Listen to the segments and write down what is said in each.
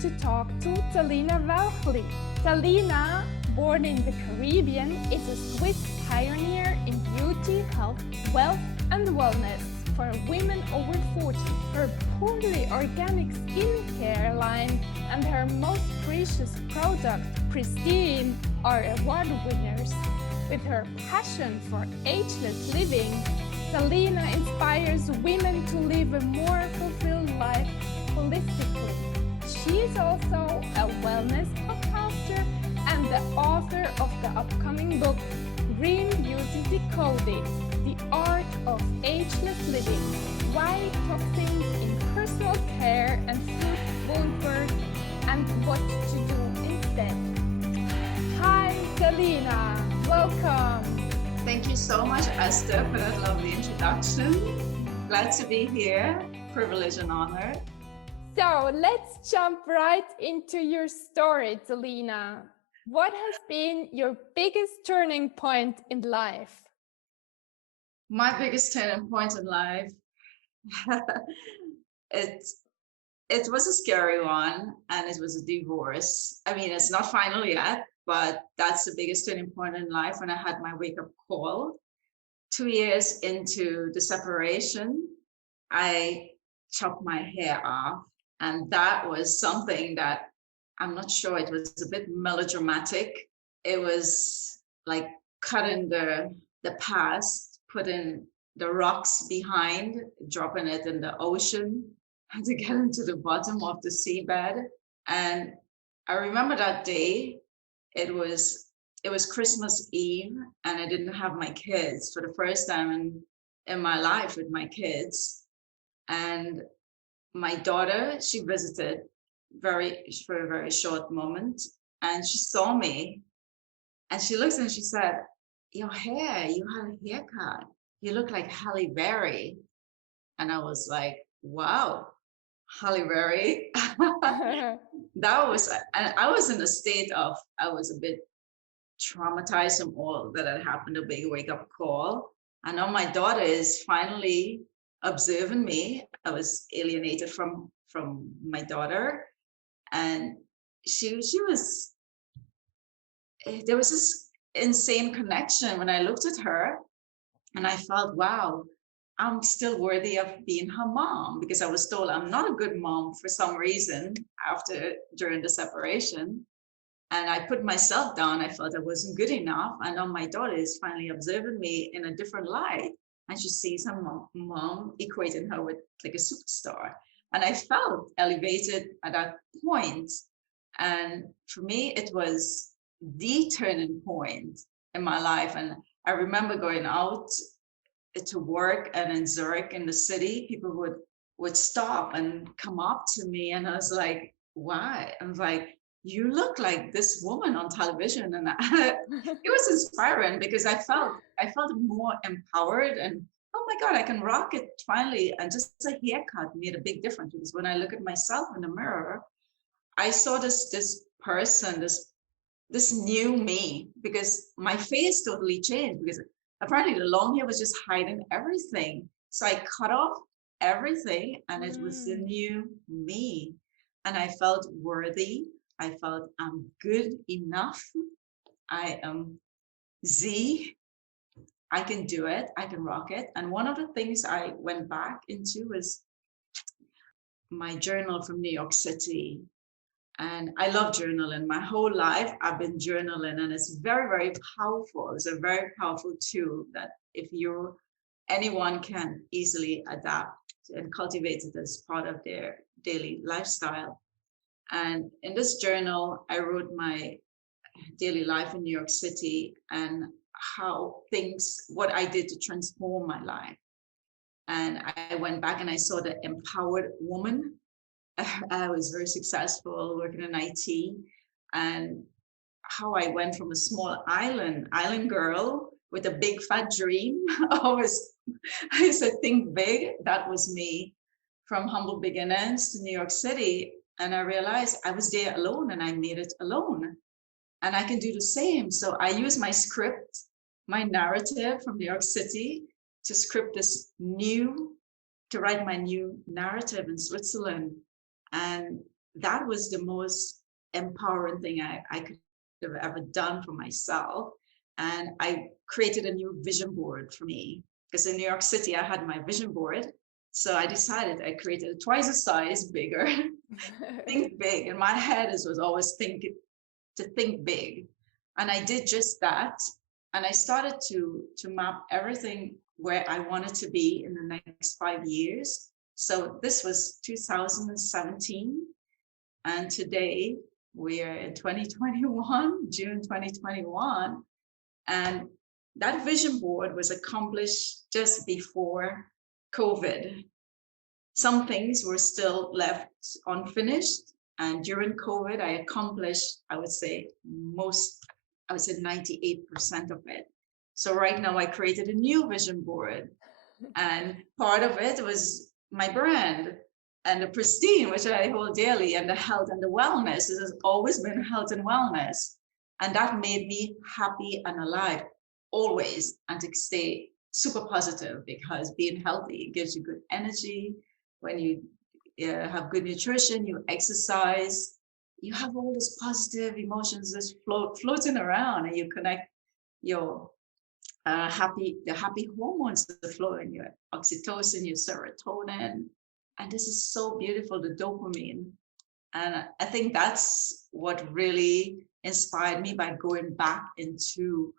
to talk to Zalina Wälchli. Zalina, born in the Caribbean, is a Swiss pioneer in beauty, health, wealth and wellness for women over 40. Her purely organic skincare line and her most precious product, Pristine, are award winners. With her passion for ageless living, Zalina inspires women to live a more fulfilled life holistically. She is also a wellness podcaster and the author of the upcoming book, Beauty Decoded, The Art of Ageless Living, Why Toxins in Personal Care and Food Won't Work, and What to Do Instead. Hi, Zalina. Welcome. Thank you so much, Esther, for that lovely introduction. Glad to be here. Privilege and honor. So let's jump right into your story, Zalina. What has been your biggest turning point in life? My biggest turning point in life, it was a scary one, and it was a divorce. I mean, it's not final yet, but that's the biggest turning point in life when I had my wake-up call. 2 years into the separation, I chopped my hair off, and that was something that I'm not sure, it was a bit melodramatic. It was like cutting the past, putting the rocks behind, dropping it in the ocean, and to get into the bottom of the seabed. And I remember that day. It was Christmas Eve, and I didn't have my kids for the first time in my life with my kids. And my daughter, she visited for a very short moment, and she saw me, and she looked and she said, "Your hair, you had a haircut. You look like Halle Berry." And I was like, "Wow, Halle Berry." And I was in a state of, I was a bit traumatized from all that had happened, a big wake-up call. I know my daughter is finally observing me. I was alienated from my daughter, and there was this insane connection when I looked at her, and I felt, wow, I'm still worthy of being her mom, because I was told I'm not a good mom for some reason during the separation. And I put myself down. I felt I wasn't good enough. And now my daughter is finally observing me in a different light. And she sees her mom equating her with like a superstar. And I felt elevated at that point. And for me, it was the turning point in my life. And I remember going out to work, and in Zurich, in the city, people would stop and come up to me, and I was like, why? I was like, you look like this woman on television. And it was inspiring, because I felt more empowered, and oh my God, I can rock it finally. And just a haircut made a big difference, because when I look at myself in the mirror, I saw this person, this new me, because my face totally changed, because apparently the long hair was just hiding everything. So I cut off everything, and it was the new me. And I felt worthy. I felt I'm good enough. I am Z. I can do it. I can rock it. And one of the things I went back into was my journal from New York City. And I love journaling. My whole life, I've been journaling, and it's very, very powerful. It's a very powerful tool that anyone can easily adapt and cultivate it as part of their daily lifestyle. And in this journal, I wrote my daily life in New York City and what I did to transform my life. And I went back and I saw the empowered woman. I was very successful working in IT, and how I went from a small island girl with a big fat dream. I said, think big. That was me, from humble beginnings to New York City. And I realized I was there alone, and I made it alone. And I can do the same. So I use my script, my narrative from New York City, to write my new narrative in Switzerland. And that was the most empowering thing I could have ever done for myself. And I created a new vision board for me, because in New York City, I had my vision board. So I decided I created it twice the size bigger. Think big. And my head was always to think big. And I did just that. And I started to map everything where I wanted to be in the next 5 years. So this was 2017. And today we are in 2021, June 2021. And that vision board was accomplished just before COVID. Some things were still left unfinished. And during COVID, I accomplished, I would say 98% of it. So right now I created a new vision board. And part of it was my brand and the Pristine, which I hold dearly, and the health and the wellness. It has always been health and wellness. And that made me happy and alive always, and to stay super positive, because being healthy gives you good energy. When you have good nutrition, you exercise, you have all these positive emotions just floating around, and you connect your the happy hormones that flow in your oxytocin, your serotonin. And this is so beautiful, the dopamine. And I think that's what really inspired me by going back into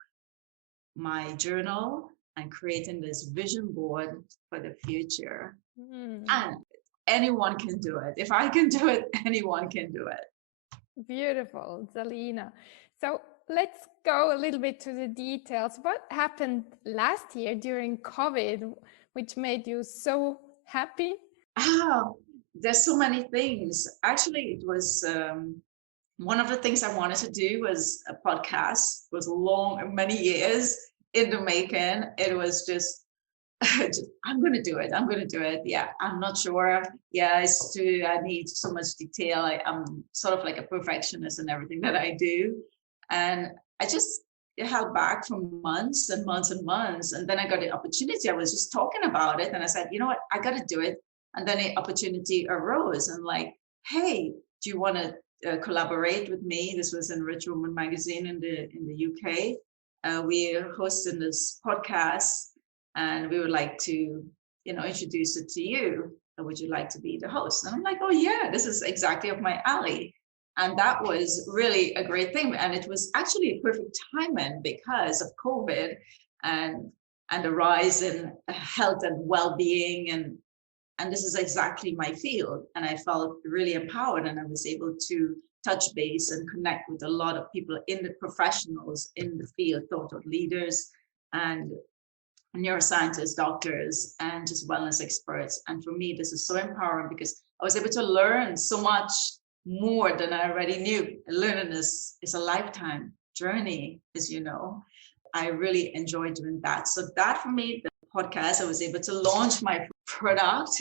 my journal and creating this vision board for the future. And anyone can do it. If I can do it, anyone can do it. Beautiful, Zalina. So let's go a little bit to the details. What happened last year during COVID, which made you so happy? Oh, there's so many things. Actually, it was one of the things I wanted to do was a podcast. It was many years in the making. It was just, I'm going to do it. I'm going to do it. Yeah, I'm not sure. Yeah, I need so much detail. I'm sort of like a perfectionist in everything that I do. And I just held back for months and months and months. And then I got the opportunity. I was just talking about it. And I said, you know what, I got to do it. And then the opportunity arose. And like, hey, do you want to collaborate with me? This was in Rich Woman magazine in the UK. We are hosting this podcast, and we would like to, introduce it to you. Would you like to be the host? And I'm like, oh yeah, this is exactly up my alley. And that was really a great thing. And it was actually a perfect timing because of COVID and the rise in health and well-being. And this is exactly my field. And I felt really empowered, and I was able to touch base and connect with a lot of people in the professionals in the field, thought leaders and neuroscientists, doctors, and just wellness experts. And for me, this is so empowering because I was able to learn so much more than I already knew. Learning is a lifetime journey, as you know. I really enjoy doing that. So that for me, the podcast, I was able to launch my product,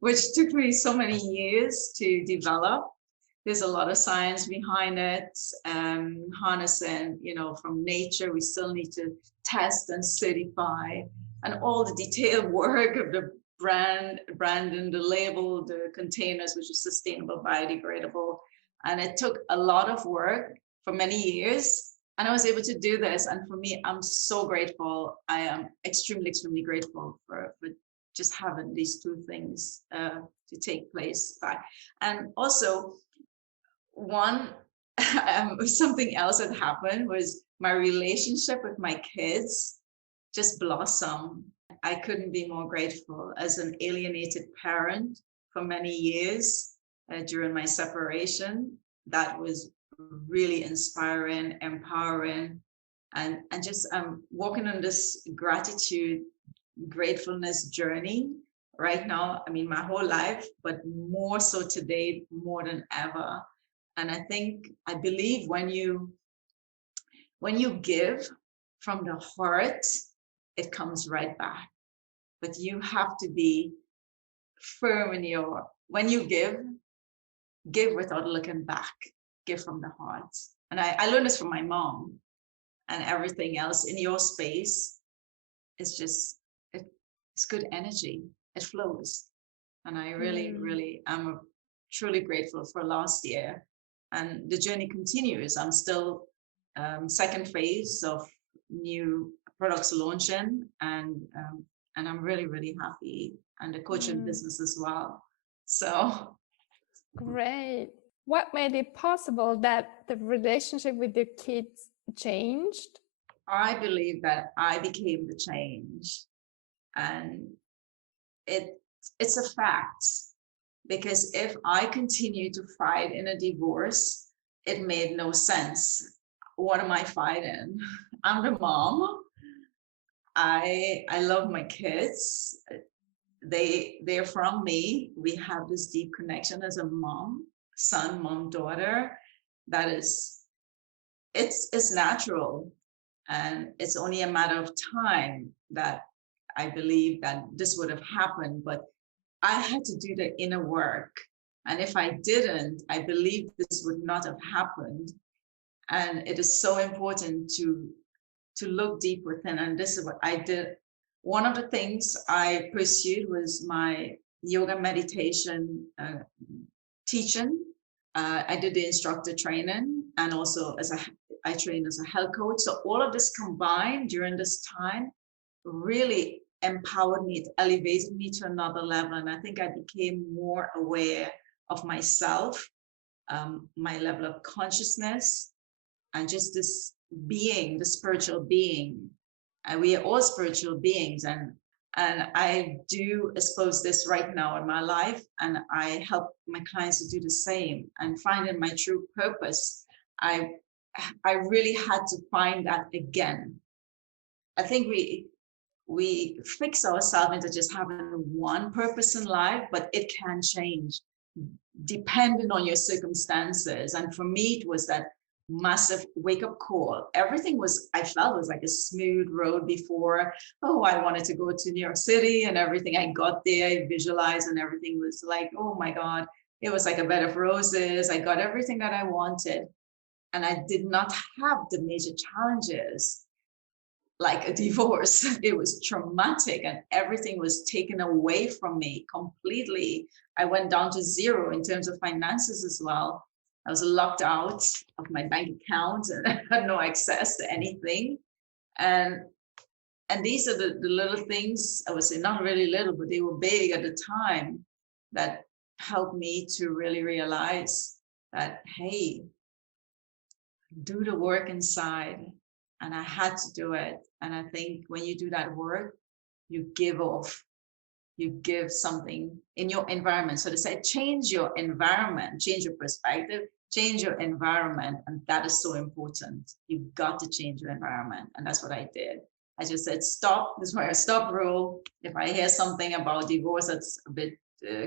which took me so many years to develop. There's a lot of science behind it, harnessing, from nature. We still need to test and certify, and all the detailed work of the branding, the label, the containers, which is sustainable, biodegradable. And it took a lot of work for many years. And I was able to do this. And for me, I'm so grateful. I am extremely, extremely grateful for just having these two things to take place. And also, something else that happened was my relationship with my kids just blossomed. I couldn't be more grateful. As an alienated parent for many years during my separation, that was really inspiring, empowering, and just walking on this gratefulness journey right now. I mean, my whole life, but more so today, more than ever. And I believe when you give from the heart, it comes right back. But you have to be firm when you give without looking back, give from the heart. And I learned this from my mom. And everything else in your space is just, it's good energy. It flows. And I really, really am truly grateful for last year. And the journey continues. I'm still second phase of new products launching, and I'm really, really happy. And the coaching business as well. So great. What made it possible that the relationship with your kids changed? I believe that I became the change, and it's a fact, because if I continue to fight in a divorce, it made no sense. What am I fighting? I'm the mom. I love my kids. They're from me. We have this deep connection as a mom, son, mom, daughter. That is, it's natural, and it's only a matter of time that I believe that this would have happened. But I had to do the inner work, and if I didn't, I believe this would not have happened. And it is so important to look deep within, and this is what I did. One of the things I pursued was my yoga meditation teaching. I did the instructor training, and also I trained as a health coach. So all of this combined during this time really empowered me, it elevated me to another level. And I think I became more aware of myself, my level of consciousness, and just this being, the spiritual being. And we are all spiritual beings, and I do expose this right now in my life, and I help my clients to do the same and finding my true purpose. I really had to find that again. I think we fix ourselves into just having one purpose in life, but it can change depending on your circumstances. And for me, it was that massive wake-up call. Everything I felt was like a smooth road before. Oh, I wanted to go to New York City, and everything I got there, I visualized, and everything was like, oh my God, it was like a bed of roses. I got everything that I wanted, and I did not have the major challenges like a divorce. It was traumatic, and everything was taken away from me completely. I went down to zero in terms of finances as well. I was locked out of my bank account, and I had no access to anything. And these are the little things, I would say not really little, but they were big at the time, that helped me to really realize that, hey, do the work inside. And I had to do it. And I think when you do that work, you give off, you give something in your environment. So they say, change your environment, change your perspective, change your environment. And that is so important. You've got to change your environment. And that's what I did. I just said, stop. This is my stop rule. If I hear something about divorce that's a bit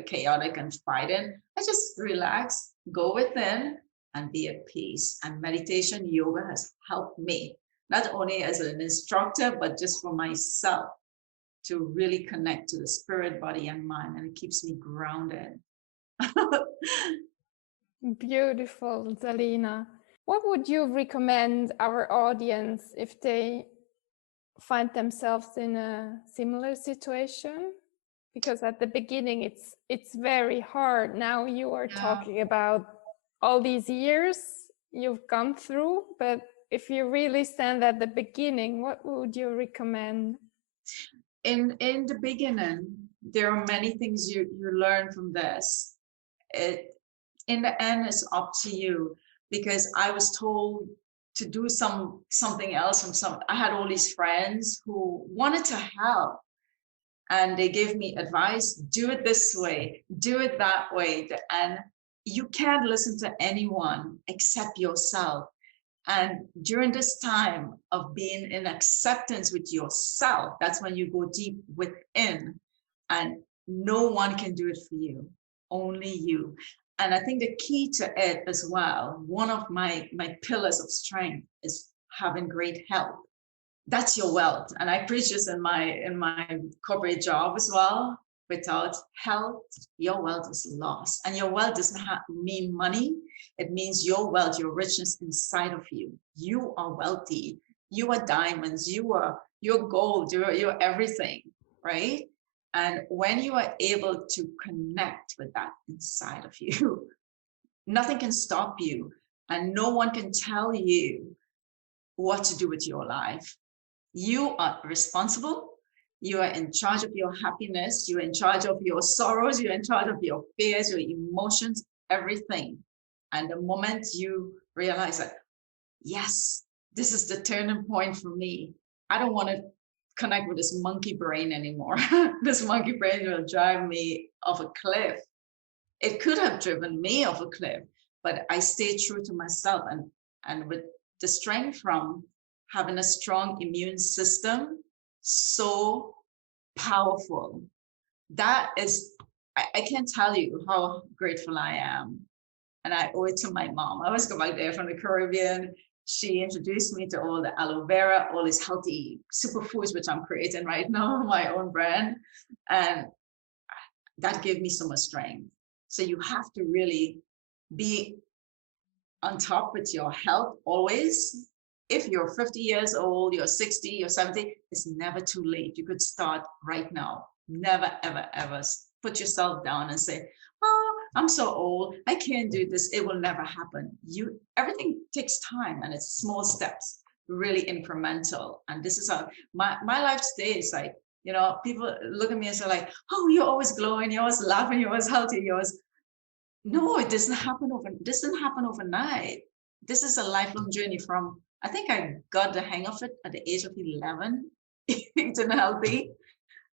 chaotic and fighting, I just relax, go within, and be at peace. And meditation, yoga has helped me, not only as an instructor, but just for myself, to really connect to the spirit, body, and mind. And it keeps me grounded. Beautiful, Zalina. What would you recommend our audience if they find themselves in a similar situation? Because at the beginning, it's very hard. Now you are talking about all these years you've gone through, but if you really stand at the beginning, what would you recommend? In the beginning, there are many things you learn from this. In the end, it's up to you, because I was told to do something else. I had all these friends who wanted to help, and they gave me advice: do it this way, do it that way. And you can't listen to anyone except yourself. And during this time of being in acceptance with yourself, that's when you go deep within, and no one can do it for you, only you. And I think the key to it as well, one of my pillars of strength is having great health. That's your wealth. And I preach this in my corporate job as well. Without health, your wealth is lost. And your wealth doesn't mean money. It means your wealth, your richness inside of you. You are wealthy. You are diamonds. You're gold. You're everything, right? And when you are able to connect with that inside of you, nothing can stop you, and no one can tell you what to do with your life. You are responsible. You are in charge of your happiness. You're in charge of your sorrows. You're in charge of your fears, your emotions, everything. And the moment you realize that, yes, this is the turning point for me. I don't want to connect with this monkey brain anymore. This monkey brain will drive me off a cliff. It could have driven me off a cliff, but I stayed true to myself, and with the strength from having a strong immune system, so powerful. That is, I can't tell you how grateful I am. And I owe it to my mom. I always go back there from the Caribbean. She introduced me to all the aloe vera, all these healthy superfoods, which I'm creating right now, my own brand. And that gave me so much strength. So you have to really be on top with your health always. If you're 50 years old, you're 60, you're 70, it's never too late. You could start right now. Never, ever, ever put yourself down and say, oh, I'm so old, I can't do this. It will never happen. Everything takes time, and it's small steps, really incremental. And this is how my life today is like, you know, people look at me and say like, oh, you're always glowing, you're always laughing, you're always healthy, you're always... No, it doesn't happen this didn't happen overnight. This is a lifelong journey from, I think I got the hang of it at the age of 11, eating healthy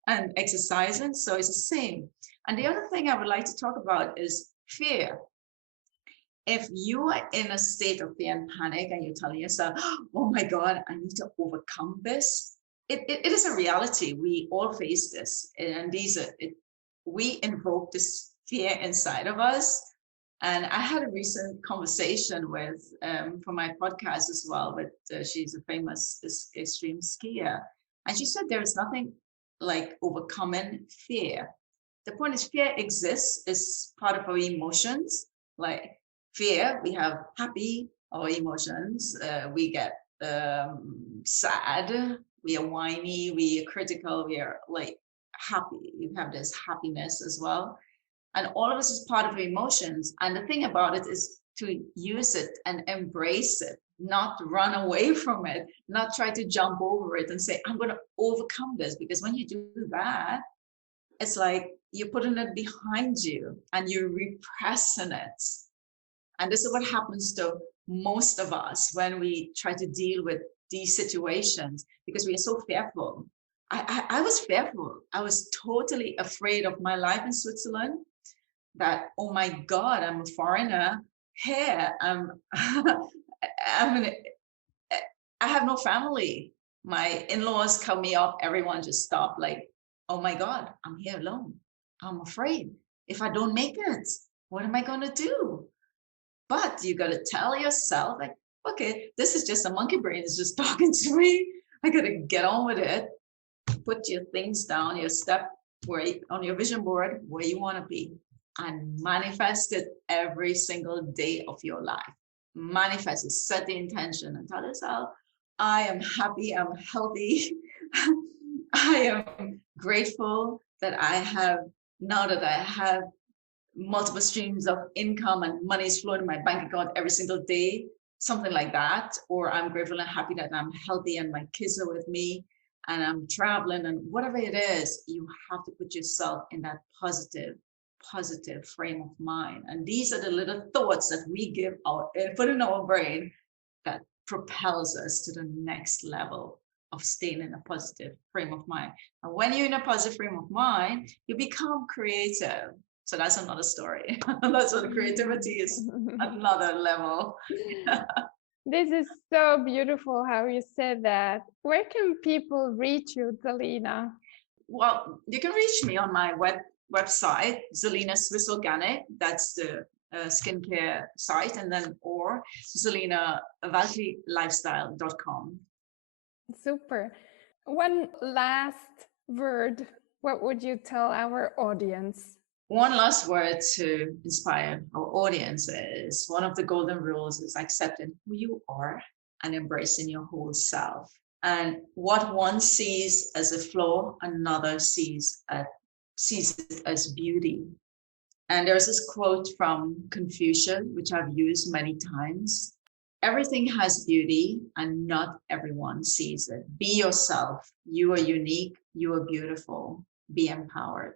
and exercising. So it's the same. And the other thing I would like to talk about is fear. If you are in a state of fear and panic and you're telling yourself, oh my God, I need to overcome this, it is a reality. We all face this. And we invoke this fear inside of us. And I had a recent conversation with, for my podcast as well, with she's a famous extreme skier. And she said there is nothing like overcoming fear. The point is, fear exists, is part of our emotions. Like fear, we have happy, our emotions, we get sad, we are whiny, we are critical, we are like happy. You have this happiness as well. And all of this is part of our emotions. And the thing about it is to use it and embrace it, not run away from it, not try to jump over it and say, I'm going to overcome this. Because when you do that, it's like you're putting it behind you and you're repressing it. And this is what happens to most of us when we try to deal with these situations, because we are so fearful. I was fearful. I was totally afraid of my life in Switzerland. That, oh my God, I'm a foreigner here. I have no family. My in-laws call me up. Everyone just stopped. Like, oh my God, I'm here alone. I'm afraid. If I don't make it, what am I going to do? But you got to tell yourself, like, okay, this is just a monkey brain. It's just talking to me. I got to get on with it. Put your things down, your step on your vision board where you want to be, and manifest it every single day of your life. Manifest it, set the intention and tell yourself, I am happy, I'm healthy. I am grateful that now that I have multiple streams of income and money is flowing in my bank account every single day, something like that. Or I'm grateful and happy that I'm healthy and my kids are with me and I'm traveling, and whatever it is, you have to put yourself in that positive frame of mind. And these are the little thoughts that we give out and put in our brain that propels us to the next level of staying in a positive frame of mind. And when you're in a positive frame of mind, you become creative. So that's another story. That's what creativity is, another level. This is so beautiful how you said that. Where can people reach you, Zalina? Well, you can reach me on my website, Zalina Swiss Organic. That's the skincare site, and then or ZalinaWälchliLifestyle.com. Super. One last word. What would you tell our audience? One last word to inspire our audience is, one of the golden rules is accepting who you are and embracing your whole self. And what one sees as a flaw, another sees sees it as beauty. And there's this quote from Confucius, which I've used many times. Everything has beauty and not everyone sees it. Be yourself. You are unique. You are beautiful. Be empowered.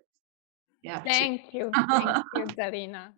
Yeah. Thank you, Zalina.